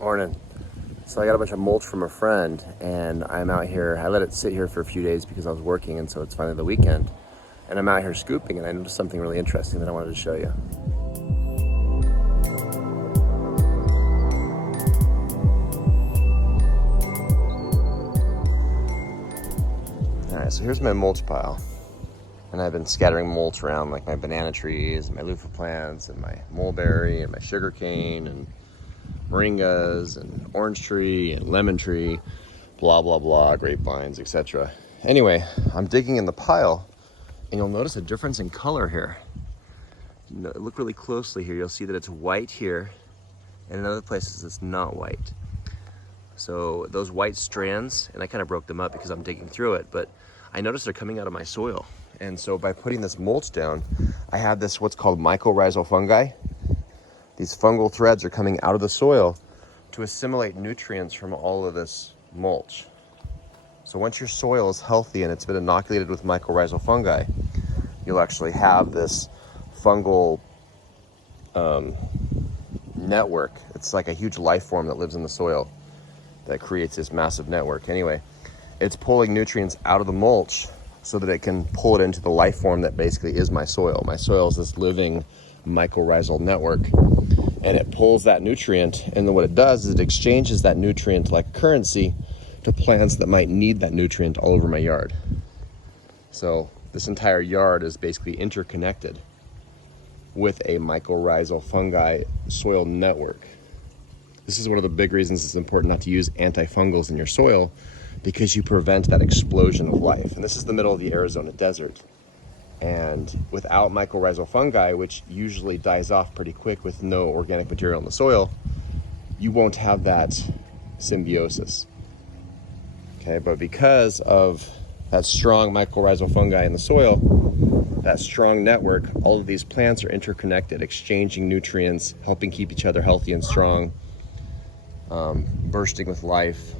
Morning. So I got a bunch of mulch from a friend, and I'm out here. I let it sit here for a few days because I was working, and so it's finally the weekend. And I'm out here scooping, and I noticed something really interesting that I wanted to show you. All right, so here's my mulch pile. And I've been scattering mulch around, like my banana trees, and my loofah plants, and my mulberry, and my sugar cane, and moringas, and orange tree, and lemon tree, blah, blah, blah, grapevines, etc. Anyway, I'm digging in the pile, and you'll notice a difference in color here. Look really closely here. You'll see that it's white here, and in other places it's not white. So those white strands, and I kind of broke them up because I'm digging through it, but I noticed they're coming out of my soil. And so by putting this mulch down, I have this what's called mycorrhizal fungi. These fungal threads are coming out of the soil to assimilate nutrients from all of this mulch. So once your soil is healthy and it's been inoculated with mycorrhizal fungi, you'll actually have this fungal network. It's like a huge life form that lives in the soil that creates this massive network. Anyway, it's pulling nutrients out of the mulch so that it can pull it into the life form that basically is my soil. My soil is this living mycorrhizal network, and it pulls that nutrient, and then what it does is it exchanges that nutrient like currency to plants that might need that nutrient all over my yard. So this entire yard is basically interconnected with a mycorrhizal fungi soil network. This is one of the big reasons it's important not to use antifungals in your soil, because you prevent that explosion of life. And this is the middle of the Arizona desert. And without mycorrhizal fungi, which usually dies off pretty quick with no organic material in the soil, you won't have that symbiosis. Okay, but because of that strong mycorrhizal fungi in the soil, that strong network, all of these plants are interconnected, exchanging nutrients, helping keep each other healthy and strong, bursting with life.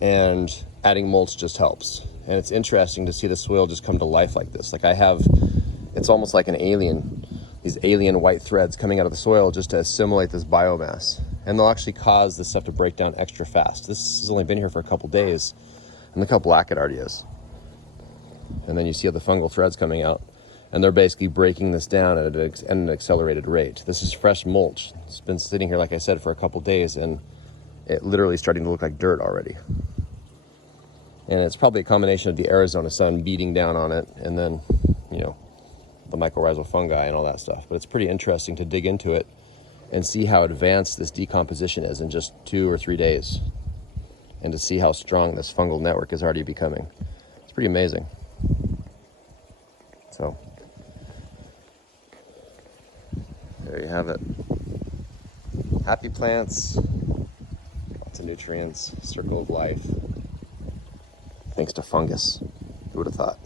And adding mulch just helps. And it's interesting to see the soil just come to life like this. Like it's almost like an alien, these alien white threads coming out of the soil just to assimilate this biomass. And they'll actually cause this stuff to break down extra fast. This has only been here for a couple days, and look how black it already is. And then you see the fungal threads coming out, and they're basically breaking this down at an accelerated rate. This is fresh mulch. It's been sitting here, like I said, for a couple days, and it literally starting to look like dirt already. And it's probably a combination of the Arizona sun beating down on it, and then, the mycorrhizal fungi and all that stuff. But it's pretty interesting to dig into it and see how advanced this decomposition is in just 2 or 3 days, and to see how strong this fungal network is already becoming. It's pretty amazing. So, there you have it. Happy plants, lots of nutrients, circle of life. Thanks to fungus. Who would have thought?